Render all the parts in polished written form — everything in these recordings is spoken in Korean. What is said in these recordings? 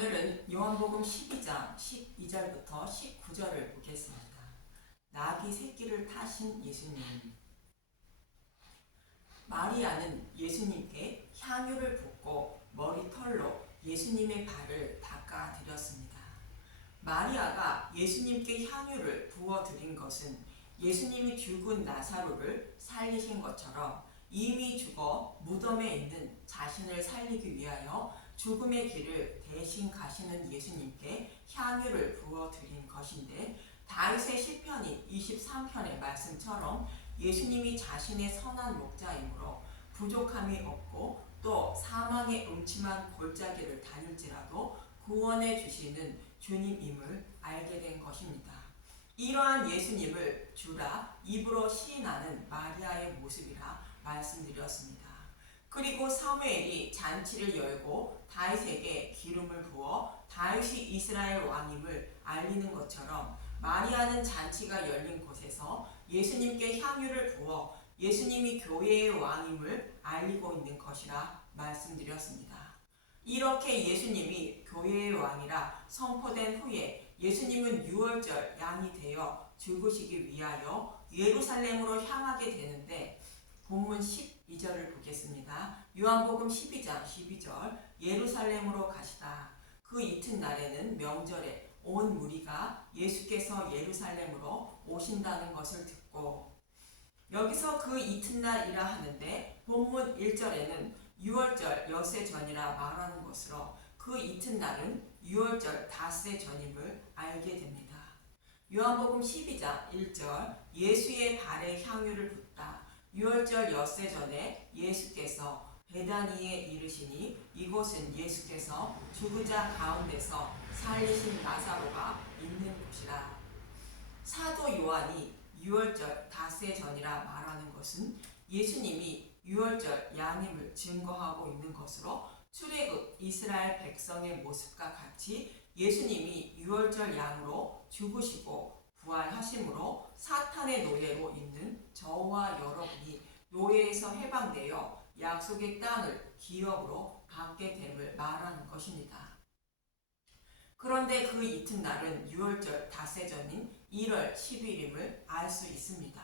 오늘은 요한복음 12장 12절부터 19절을 보겠습니다. 나귀 새끼를 타신 예수님. 마리아는 예수님께 향유를 붓고 머리털로 예수님의 발을 닦아드렸습니다. 마리아가 예수님께 향유를 부어드린 것은 예수님이 죽은 나사로를 살리신 것처럼 이미 죽어 무덤에 있는 자신을 살리기 위하여 죽음의 길을 대신 가시는 예수님께 향유를 부어드린 것인데, 다윗의 시편이 23편의 말씀처럼 예수님이 자신의 선한 목자이므로 부족함이 없고 또 사망의 음침한 골짜기를 다닐지라도 구원해 주시는 주님임을 알게 된 것입니다. 이러한 예수님을 주라 입으로 시인하는 마리아의 모습이라 말씀드렸습니다. 그리고 사무엘이 잔치를 열고 다윗에게 기름을 부어 다윗이 이스라엘 왕임을 알리는 것처럼 마리아는 잔치가 열린 곳에서 예수님께 향유를 부어 예수님이 교회의 왕임을 알리고 있는 것이라 말씀드렸습니다. 이렇게 예수님이 교회의 왕이라 선포된 후에 예수님은 유월절 양이 되어 죽으시기 위하여 예루살렘으로 향하게 되는데, 본문 12절을 보겠습니다. 요한복음 12장 12절. 예루살렘으로 가시다. 그 이튿날에는 명절에 온 무리가 예수께서 예루살렘으로 오신다는 것을 듣고, 여기서 그 이튿날이라 하는데 본문 1절에는 유월절 엿새 전이라 말하는 것으로 그 이튿날은 유월절 닷새 전임을 알게 됩니다. 요한복음 12장 1절. 예수의 발에 향유를 붓다. 유월절 엿새 전에 예수께서 베다니에 이르시니 이곳은 예수께서 죽은 자 가운데서 살리신 나사로가 있는 곳이라. 사도 요한이 유월절 닷새 전이라 말하는 것은 예수님이 유월절 양임을 증거하고 있는 것으로, 출애굽 이스라엘 백성의 모습과 같이 예수님이 유월절 양으로 죽으시고 부활하심으로 사탄의 노예로 있는 저와 여러분이 노예에서 해방되어 약속의 땅을 기업으로 받게 됨을 말하는 것입니다. 그런데 그 이튿날은 유월절 닷새 전인 1월 10일임을 알 수 있습니다.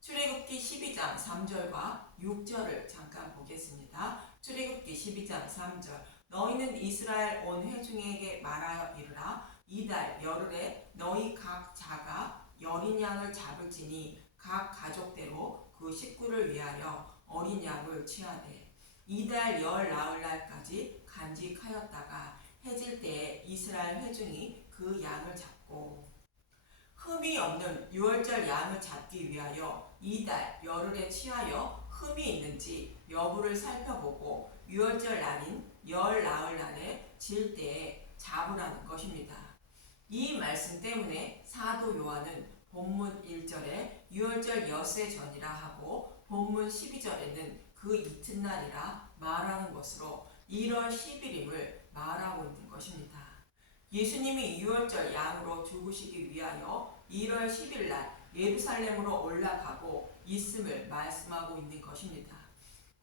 출애굽기 12장 3절과 6절을 잠깐 보겠습니다. 출애굽기 12장 3절. 너희는 이스라엘 온 회중에게 말하여 이르라. 이달 열흘에 너희 각 자가 어린 양을 잡을지니 각 가족대로 그 식구를 위하여 어린 양을 취하되, 이달 열 나흘날까지 간직하였다가 해질 때에 이스라엘 회중이 그 양을 잡고, 흠이 없는 유월절 양을 잡기 위하여 이달 열흘에 취하여 흠이 있는지 여부를 살펴보고 유월절 날인 열 나흘날에 질 때에 잡으라는 것입니다. 이 말씀 때문에 사도 요한은 본문 1절에 유월절 엿새 전이라 하고 본문 12절에는 그 이튿날이라 말하는 것으로 1월 10일임을 말하고 있는 것입니다. 예수님이 유월절 양으로 죽으시기 위하여 1월 10일 날 예루살렘으로 올라가고 있음을 말씀하고 있는 것입니다.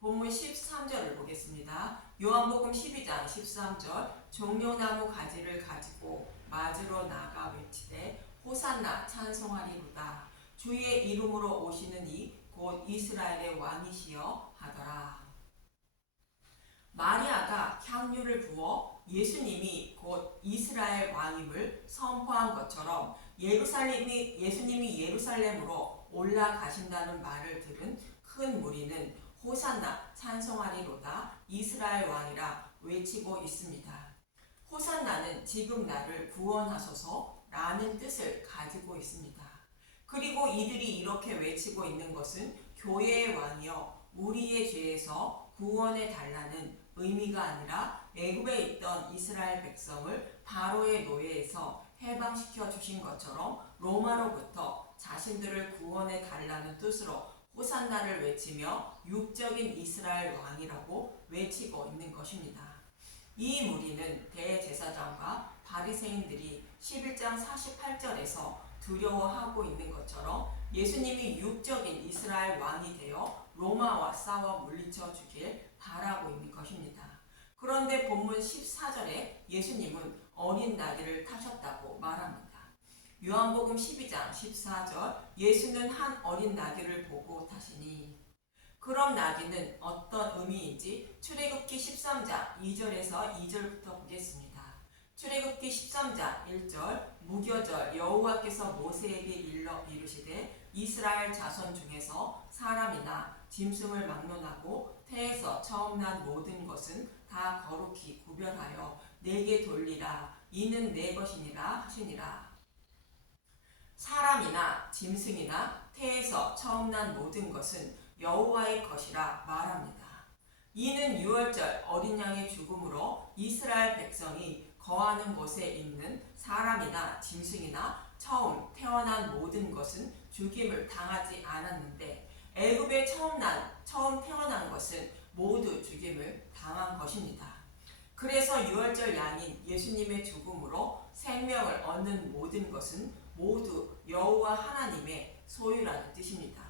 본문 13절을 보겠습니다. 요한복음 12장 13절. 종려나무 가지를 가지고 맞으러 나가 외치되 호산나 찬송하리로다. 주의 이름으로 오시는 이 곧 이스라엘의 왕이시여 하더라. 마리아가 향유를 부어 예수님이 곧 이스라엘 왕임을 선포한 것처럼 예수님이 예루살렘으로 올라가신다는 말을 들은 큰 무리는 호산나 찬송하리로다 이스라엘 왕이라 외치고 있습니다. 호산나는 지금 나를 구원하소서 라는 뜻을 가지고 있습니다. 그리고 이들이 이렇게 외치고 있는 것은 교회의 왕이여 우리의 죄에서 구원해 달라는 의미가 아니라 애굽에 있던 이스라엘 백성을 바로의 노예에서 해방시켜 주신 것처럼 로마로부터 자신들을 구원해 달라는 뜻으로 호산나를 외치며 육적인 이스라엘 왕이라고 외치고 있는 것입니다. 이 무리는 대제사장과 바리새인들이 11장 48절에서 두려워하고 있는 것처럼 예수님이 육적인 이스라엘 왕이 되어 로마와 싸워 물리쳐 주길 바라고 있는 것입니다. 그런데 본문 14절에 예수님은 어린 나귀를 타셨다고 말합니다. 요한복음 12장 14절 예수는 한 어린 나귀를 보고 타시니 그럼 나귀는 어떤 의미인지 출애굽기 13장 2절에서 2절부터 보겠습니다. 출애굽기 13장 1절 무교절 여호와께서 모세에게 일러 이르시되 이스라엘 자손 중에서 사람이나 짐승을 막론하고 태에서 처음 난 모든 것은 다 거룩히 구별하여 내게 돌리라 이는 내 것이니라 하시니라. 사람이나 짐승이나 태에서 처음 난 모든 것은 여호와의 것이라 말합니다. 이는 유월절 어린 양의 죽음으로 이스라엘 백성이 거하는 곳에 있는 사람이나 짐승이나 처음 태어난 모든 것은 죽임을 당하지 않았는데 애굽에 처음 태어난 것은 모두 죽임을 당한 것입니다. 그래서 유월절 양인 예수님의 죽음으로 생명을 얻는 모든 것은 모두 여호와 하나님의 소유라는 뜻입니다.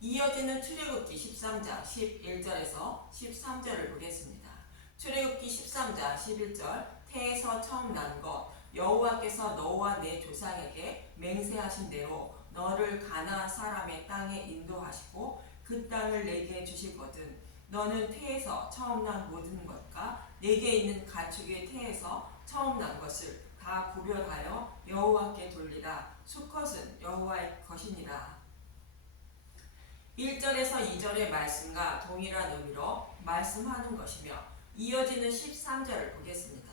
이어지는 출애굽기 13장 11절에서 13절을 보겠습니다. 출애굽기 13장 11절 태에서 처음 난 것 여호와께서 너와 내 조상에게 맹세하신 대로 너를 가나안 사람의 땅에 인도하시고 그 땅을 내게 주시거든 너는 태에서 처음 난 모든 것과 내게 있는 가축의 태에서 처음 난 것을 다 구별하여 여호와께 돌리라. 수컷은 여호와의 것이니라. 1절에서 2절의 말씀과 동일한 의미로 말씀하는 것이며 이어지는 13절을 보겠습니다.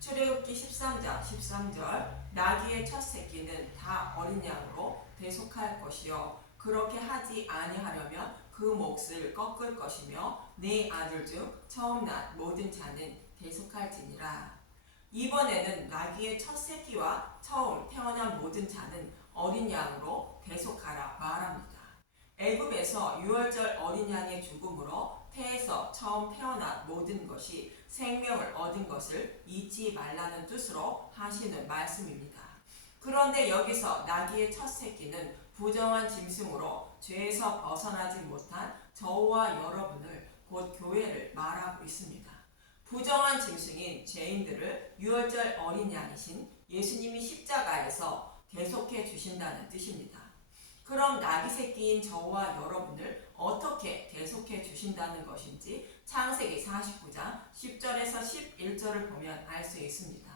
출애굽기 13장 13절 나귀의 첫 새끼는 다 어린 양으로 대속할 것이요 그렇게 하지 아니하려면 그 몫을 꺾을 것이며 네 아들 중 처음 난 모든 자는 대속할지니라. 이번에는 나귀의 첫 새끼와 처음 태어난 모든 자는 어린 양으로 대속하라 말합니다. 애굽에서 유월절 어린 양의 죽음으로 태에서 처음 태어난 모든 것이 생명을 얻은 것을 잊지 말라는 뜻으로 하시는 말씀입니다. 그런데 여기서 나귀의 첫 새끼는 부정한 짐승으로 죄에서 벗어나지 못한 저와 여러분을 곧 교회를 말하고 있습니다. 부정한 짐승인 죄인들을 유월절 어린 양이신 예수님이 십자가에서 대속해 주신다는 뜻입니다. 그럼 나귀 새끼인 저와 여러분을 어떻게 대속해 주신다는 것인지 창세기 49장 10절에서 11절을 보면 알 수 있습니다.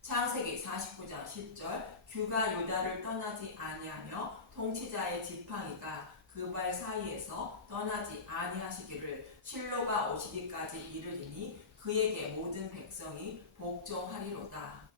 창세기 49장 10절 규가 유다를 떠나지 아니하며 통치자의 지팡이가 그 발 사이에서 떠나지 아니하시기를 실로가 오시기까지 이르리니 그에게 모든 백성이 복종하리로다.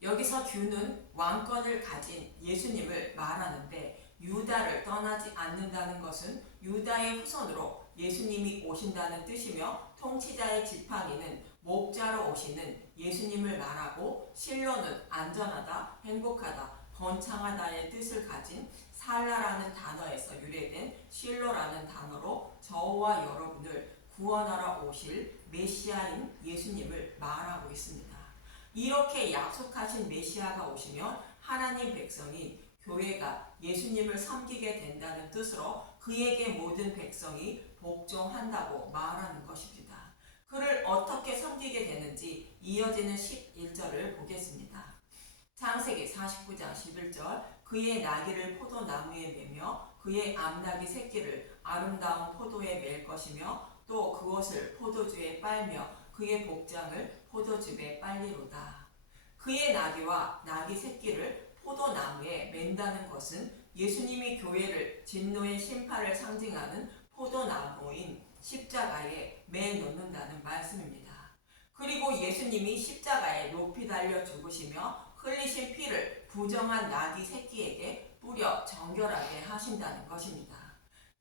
여기서 규는 왕권을 가진 예수님을 말하는데 유다를 떠나지 않는다는 것은 유다의 후손으로 예수님이 오신다는 뜻이며 통치자의 지팡이는 목자로 오시는 예수님을 말하고 실로는 안전하다, 행복하다, 번창하다의 뜻을 가진 살라라는 단어에서 유래된 실로라는 단어로 저와 여러분을 구원하러 오실 메시아인 예수님을 말하고 있습니다. 이렇게 약속하신 메시아가 오시면 하나님 백성이 교회가 예수님을 섬기게 된다는 뜻으로 그에게 모든 백성이 복종한다고 말하는 것입니다. 그를 어떻게 섬기게 되는지 이어지는 11절을 보겠습니다. 창세기 49장 11절 그의 나귀를 포도나무에 매며 그의 암나귀 새끼를 아름다운 포도에 맬 것이며 또 그것을 포도주에 빨며 그의 복장을 포도즙에 빨리로다. 그의 나귀와 나귀 새끼를 포도나무에 맨다는 것은 예수님이 교회를 진노의 심판을 상징하는 포도나무인 십자가에 매놓는다는 말씀입니다. 그리고 예수님이 십자가에 높이 달려 죽으시며 흘리신 피를 부정한 나귀 새끼에게 뿌려 정결하게 하신다는 것입니다.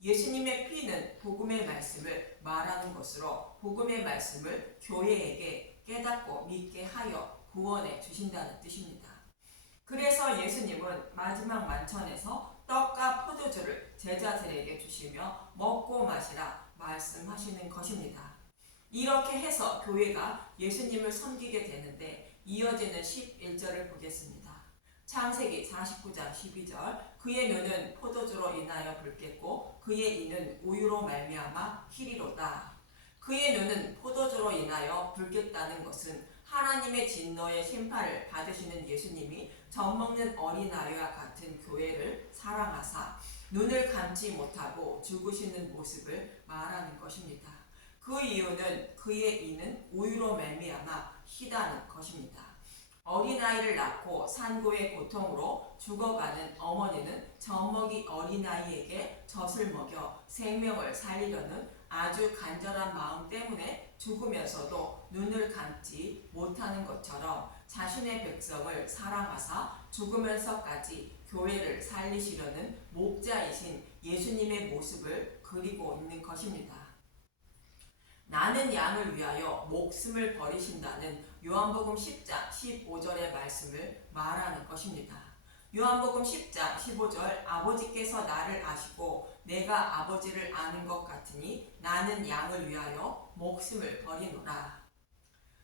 예수님의 피는 복음의 말씀을 말하는 것으로 복음의 말씀을 교회에게 깨닫고 믿게 하여 구원해 주신다는 뜻입니다. 그래서 예수님은 마지막 만찬에서 떡과 포도주를 제자들에게 주시며 먹고 마시라 말씀하시는 것입니다. 이렇게 해서 교회가 예수님을 섬기게 되는데 이어지는 11절을 보겠습니다. 창세기 49장 12절 그의 눈은 포도주로 인하여 붉겠고 그의 이는 우유로 말미암아 희리로다. 그의 눈은 포도주로 인하여 붉겠다는 것은 하나님의 진노의 심판을 받으시는 예수님이 젖먹는 어린아이와 같은 교회를 사랑하사 눈을 감지 못하고 죽으시는 모습을 말하는 것입니다. 그 이유는 그의 이는 우유로 말미암아 희다는 것입니다. 어린아이를 낳고 산고의 고통으로 죽어가는 어머니는 젖먹이 어린아이에게 젖을 먹여 생명을 살리려는 아주 간절한 마음 때문에 죽으면서도 눈을 감지 못하는 것처럼 자신의 백성을 사랑하사 죽으면서까지 교회를 살리시려는 목자이신 예수님의 모습을 그리고 있는 것입니다. 나는 양을 위하여 목숨을 버리신다는 요한복음 10장 15절의 말씀을 말하는 것입니다. 요한복음 10장 15절 아버지께서 나를 아시고 내가 아버지를 아는 것 같으니 나는 양을 위하여 목숨을 버리노라.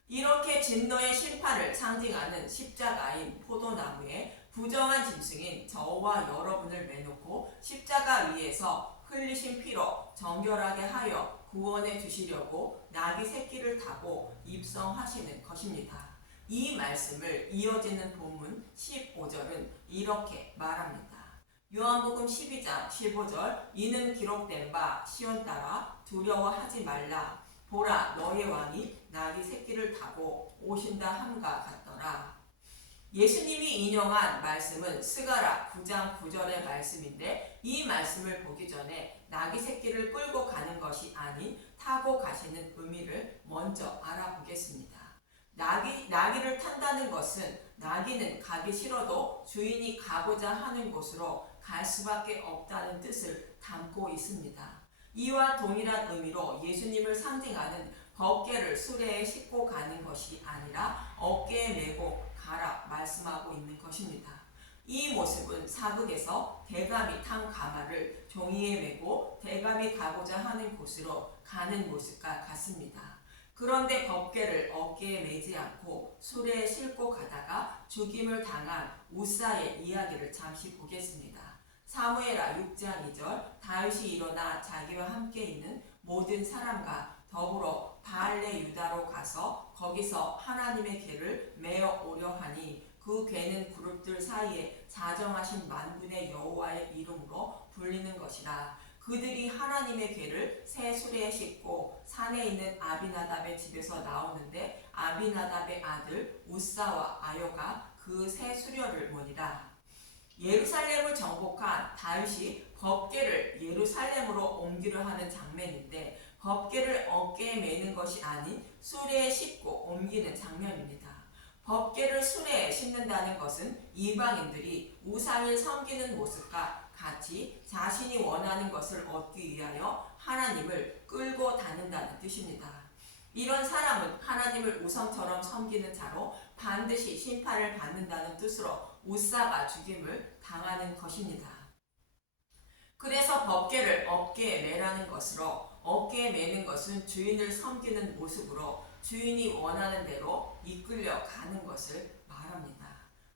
이렇게 진노의 심판을 상징하는 십자가인 포도나무에 부정한 짐승인 저와 여러분을 매놓고 십자가 위에서 흘리신 피로 정결하게 하여 구원해 주시려고 나귀 새끼를 타고 입성하시는 것입니다. 이 말씀을 이어지는 본문 15절은 이렇게 말합니다. 요한복음 12장 15절 이는 기록된 바 시온 딸아 두려워하지 말라 보라 너의 왕이 나귀 새끼를 타고 오신다 함과 같더라. 예수님이 인용한 말씀은 스가랴 9장 9절의 말씀인데 이 말씀을 보기 전에 나귀 새끼를 끌고 가는 것이 아닌 타고 가시는 의미를 먼저 알아보겠습니다. 나귀를 탄다는 것은 나귀는 가기 싫어도 주인이 가고자 하는 곳으로 갈 수밖에 없다는 뜻을 담고 있습니다. 이와 동일한 의미로 예수님을 상징하는 법궤를 수레에 싣고 가는 것이 아니라 어깨에 메고 가라 말씀하고 있는 것입니다. 이 모습은 사극에서 대감이 탄 가마를 종이에 메고 대감이 가고자 하는 곳으로 가는 모습과 같습니다. 그런데 법궤를 어깨에 메지 않고 수레에 싣고 가다가 죽임을 당한 우사의 이야기를 잠시 보겠습니다. 사무엘하 6장 2절 다윗이 일어나 자기와 함께 있는 모든 사람과 더불어 바알레 유다로 가서 거기서 하나님의 궤를 메어 오려 하니 그 궤는 그룹들 사이에 자정하신 만군의 여호와의 이름으로 불리는 것이라. 그들이 하나님의 궤를 새 수레에 싣고 산에 있는 아비나답의 집에서 나오는데 아비나답의 아들 우사와 아요가 그 새 수레를 모니라. 예루살렘을 정복한 다윗이 법궤를 예루살렘으로 옮기려 하는 장면인데 법궤를 어깨에 메는 것이 아닌 수레에 싣고 옮기는 장면입니다. 법궤를 수레에 싣는다는 것은 이방인들이 우상을 섬기는 모습과 같이 자신이 원하는 것을 얻기 위하여 하나님을 끌고 다닌다는 뜻입니다. 이런 사람은 하나님을 우상처럼 섬기는 자로 반드시 심판을 받는다는 뜻으로 우사가 죽임을 당하는 것입니다. 그래서 법궤를 어깨에 메라는 것으로 어깨에 메는 것은 주인을 섬기는 모습으로 주인이 원하는 대로 이끌려 가는 것을 말합니다.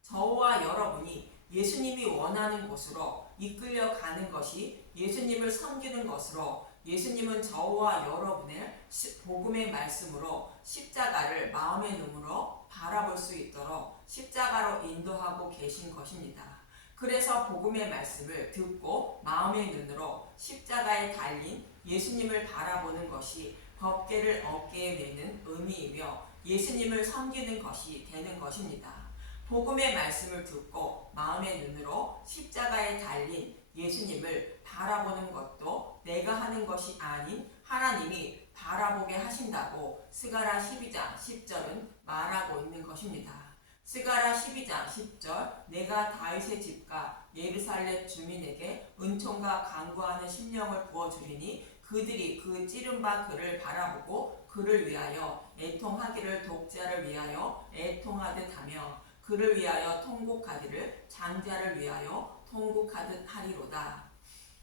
저와 여러분이 예수님이 원하는 곳으로 이끌려 가는 것이 예수님을 섬기는 것으로 예수님은 저와 여러분의 복음의 말씀으로 십자가를 마음의 눈으로 바라볼 수 있도록 십자가로 인도하고 계신 것입니다. 그래서 복음의 말씀을 듣고 마음의 눈으로 십자가에 달린 예수님을 바라보는 것이 법궤를 어깨에 메는 의미이며 예수님을 섬기는 것이 되는 것입니다. 복음의 말씀을 듣고 마음의 눈으로 십자가에 달린 예수님을 바라보는 것도 내가 하는 것이 아닌 하나님이 바라보게 하신다고 스가랴 12장 10절은 말하고 있는 것입니다. 스가랴 12장 10절 내가 다윗의 집과 예루살렘 주민에게 은총과 간구하는 심령을 부어주리니 그들이 그 찌른 바 그를 바라보고 그를 위하여 애통하기를 독자를 위하여 애통하듯 하며 그를 위하여 통곡하기를 장자를 위하여 통곡하듯 하리로다.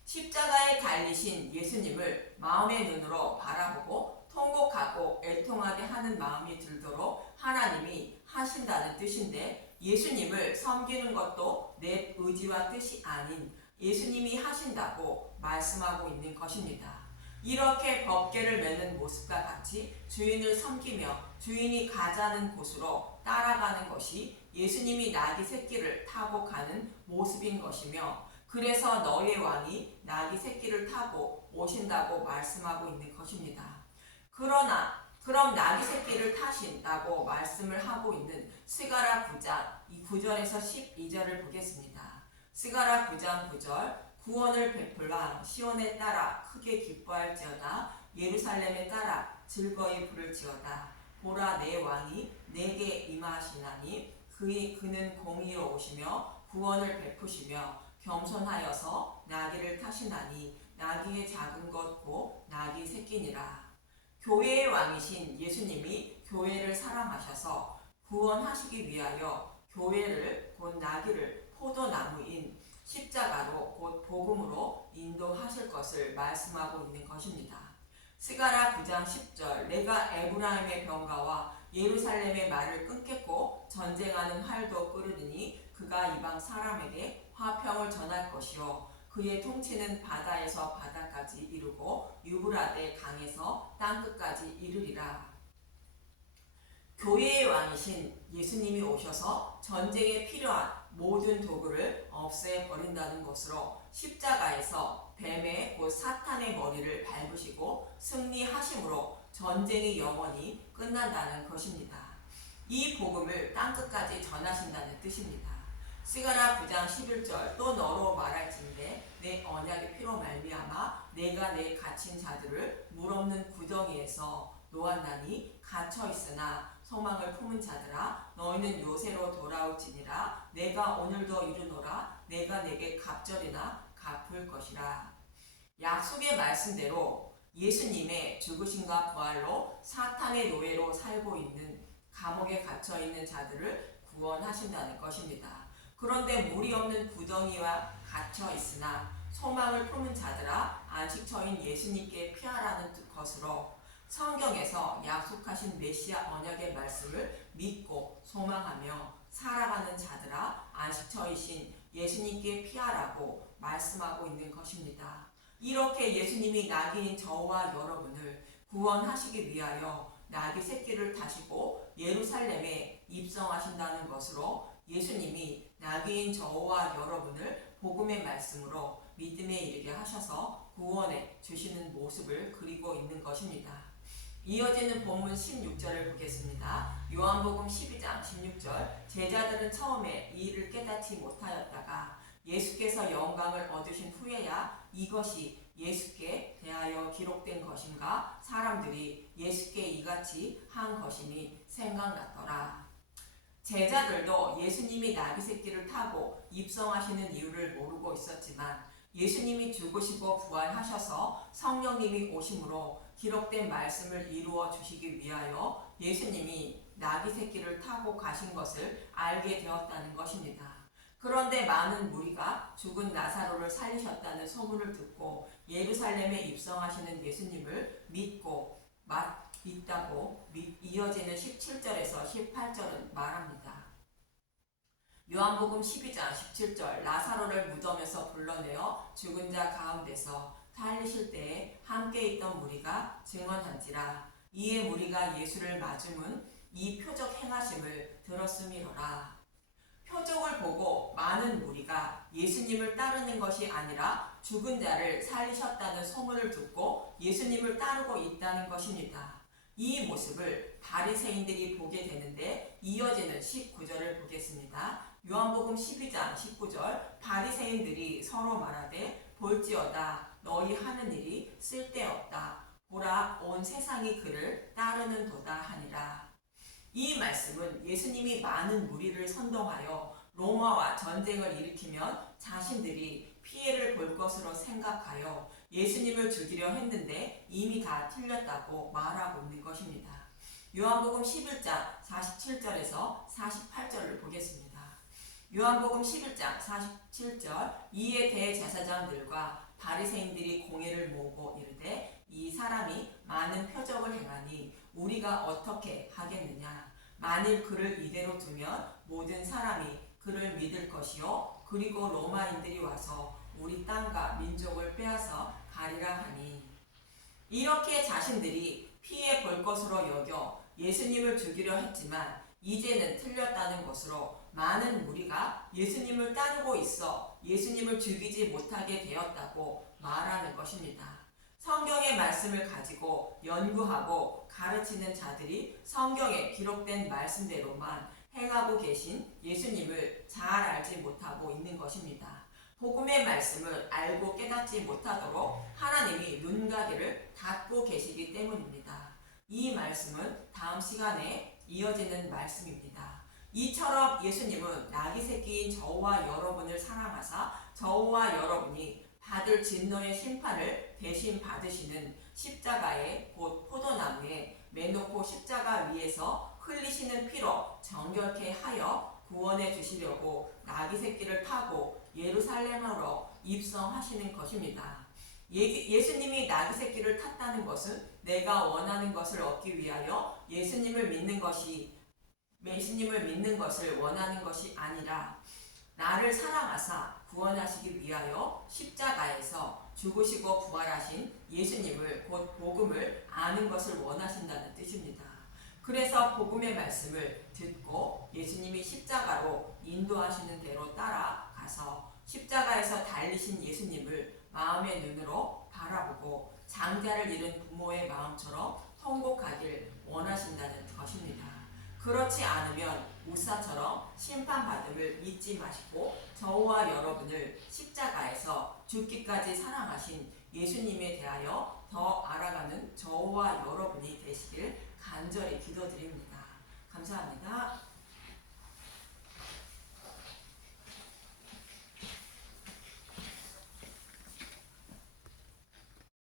십자가에 달리신 예수님을 마음의 눈으로 바라보고 통곡하고 애통하게 하는 마음이 들도록 하나님이 하신다는 뜻인데 예수님을 섬기는 것도 내 의지와 뜻이 아닌 예수님이 하신다고 말씀하고 있는 것입니다. 이렇게 법궤를 메는 모습과 같이 주인을 섬기며 주인이 가자는 곳으로 따라가는 것이 예수님이 나귀 새끼를 타고 가는 모습인 것이며, 그래서 너희의 왕이 나귀 새끼를 타고 오신다고 말씀하고 있는 것입니다. 그럼 나귀 새끼를 타신다고 말씀을 하고 있는 스가랴 9장 이 9절에서 12절을 보겠습니다. 스가랴 9장 9절, 구원을 베풀라 시온에 따라 크게 기뻐할지어다 예루살렘에 따라 즐거이 부를지어다. 보라, 내 왕이 내게 임하시나니 그는 공의로우시며 구원을 베푸시며 겸손하여서 나귀를 타시나니 나귀의 작은 것 곧 나귀 새끼니라. 교회의 왕이신 예수님이 교회를 사랑하셔서 구원하시기 위하여 교회를 곧 나귀를 포도나무인 십자가로 곧 복음으로 인도하실 것을 말씀하고 있는 것입니다. 스가랴 9장 10절, 내가 에브라임의 병가와 예루살렘의 말을 끊겠고 전쟁하는 활도 끄르리니 그가 이방 사람에게 화평을 전할 것이요 그의 통치는 바다에서 바다까지 이르고 유브라데 강에서 땅끝까지 이르리라. 교회의 왕이신 예수님이 오셔서 전쟁에 필요한 모든 도구를 없애버린다는 것으로 십자가에서 뱀의 곧 사탄의 머리를 밟으시고 승리하심으로 전쟁이 영원히 끝난다는 것입니다. 이 복음을 땅끝까지 전하신다는 뜻입니다. 스가랴 9장 11절, 또 너로 말할진대 내 언약의 피로 말미암아 내가 내 갇힌 자들을 물 없는 구덩이에서 놓았나니 갇혀 있으나 소망을 품은 자들아 너희는 요새로 돌아올지니라. 내가 오늘도 이르노라. 내가 내게 갑절이나 갚을 것이라. 약속의 말씀대로 예수님의 죽으심과 부활로 사탄의 노예로 살고 있는 감옥에 갇혀 있는 자들을 구원하신다는 것입니다. 그런데 물이 없는 구덩이와 갇혀 있으나 소망을 품은 자들아 안식처인 예수님께 피하라는 것으로 성경에서 약속하신 메시아 언약의 말씀을 믿고 소망하며 살아가는 자들아 안식처이신 예수님께 피하라고 말씀하고 있는 것입니다. 이렇게 예수님이 나귀인 저와 여러분을 구원하시기 위하여 나귀 새끼를 타시고 예루살렘에 입성하신다는 것으로 예수님이 나귀인 저와 여러분을 복음의 말씀으로 믿음에 이르게 하셔서 구원해 주시는 모습을 그리고 있는 것입니다. 이어지는 본문 16절을 보겠습니다. 요한복음 12장 16절, 제자들은 처음에 이 일을 깨닫지 못하였다가 예수께서 영광을 얻으신 후에야 이것이 예수께 대하여 기록된 것인가 사람들이 예수께 이같이 한 것이니 생각났더라. 제자들도 예수님이 나귀 새끼를 타고 입성하시는 이유를 모르고 있었지만 예수님이 죽으시고 부활하셔서 성령님이 오심으로 기록된 말씀을 이루어 주시기 위하여 예수님이 나귀 새끼를 타고 가신 것을 알게 되었다는 것입니다. 그런데 많은 무리가 죽은 나사로를 살리셨다는 소문을 듣고 예루살렘에 입성하시는 예수님을 믿다고 이어지는 17절에서 18절은 말합니다. 요한복음 12장 17절, 나사로를 무덤에서 불러내어 죽은 자 가운데서 살리실 때에 함께 있던 무리가 증언한지라. 이에 무리가 예수를 맞음은 이 표적 행하심을 들었음이로라. 표적을 보고 많은 무리가 예수님을 따르는 것이 아니라 죽은 자를 살리셨다는 소문을 듣고 예수님을 따르고 있다는 것입니다. 이 모습을 바리새인들이 보게 되는데 이어지는 19절을 보겠습니다. 요한복음 12장 19절, 바리새인들이 서로 말하되 볼지어다 너희 하는 일이 쓸데없다. 보라 온 세상이 그를 따르는도다 하니라. 이 말씀은 예수님이 많은 무리를 선동하여 로마와 전쟁을 일으키면 자신들이 피해를 볼 것으로 생각하여 예수님을 죽이려 했는데 이미 다 틀렸다고 말하고 있는 것입니다. 요한복음 11장 47절에서 48절을 보겠습니다. 요한복음 11장 47절, 이에 대제사장들과 바리새인들이 공회를 모으고 이르되 이 사람이 많은 표적을 행하니 우리가 어떻게 하겠느냐. 만일 그를 이대로 두면 모든 사람이 그를 믿을 것이요 그리고 로마인들이 와서 우리 땅과 민족을 빼앗아 가리라 하니. 이렇게 자신들이 피해 볼 것으로 여겨 예수님을 죽이려 했지만 이제는 틀렸다는 것으로 많은 무리가 예수님을 따르고 있어 예수님을 죽이지 못하게 되었다고 말하는 것입니다. 성경의 말씀을 가지고 연구하고 가르치는 자들이 성경에 기록된 말씀대로만 행하고 계신 예수님을 잘 알지 못하고 있는 것입니다. 복음의 말씀을 알고 깨닫지 못하도록 하나님이 눈가게를 닫고 계시기 때문입니다. 이 말씀은 다음 시간에 이어지는 말씀입니다. 이처럼 예수님은 나귀 새끼인 저와 여러분을 사랑하사 저와 여러분이 받을 진노의 심판을 대신 받으시는 십자가에 곧 포도나무에 매놓고 십자가 위에서 흘리시는 피로 정결케 하여 구원해 주시려고 나귀 새끼를 타고 예루살렘으로 입성하시는 것입니다. 예수님이 나귀 새끼를 탔다는 것은 내가 원하는 것을 얻기 위하여 예수님을 믿는 것을 원하는 것이 아니라 나를 사랑하사 구원하시기 위하여 십자가에서 죽으시고 부활하신 예수님을 곧 복음을 아는 것을 원하신다는 뜻입니다. 그래서 복음의 말씀을 듣고 예수님이 십자가로 인도하시는 대로 따라가서 십자가에서 달리신 예수님을 마음의 눈으로 바라보고 장자를 잃은 부모의 마음처럼 통곡하길 원하신다는 것입니다. 그렇지 않으면 우사처럼 심판받음을 잊지 마시고 저와 여러분을 십자가에서 죽기까지 사랑하신 예수님에 대하여 더 알아가는 저와 여러분이 되시길 간절히 기도드립니다. 감사합니다.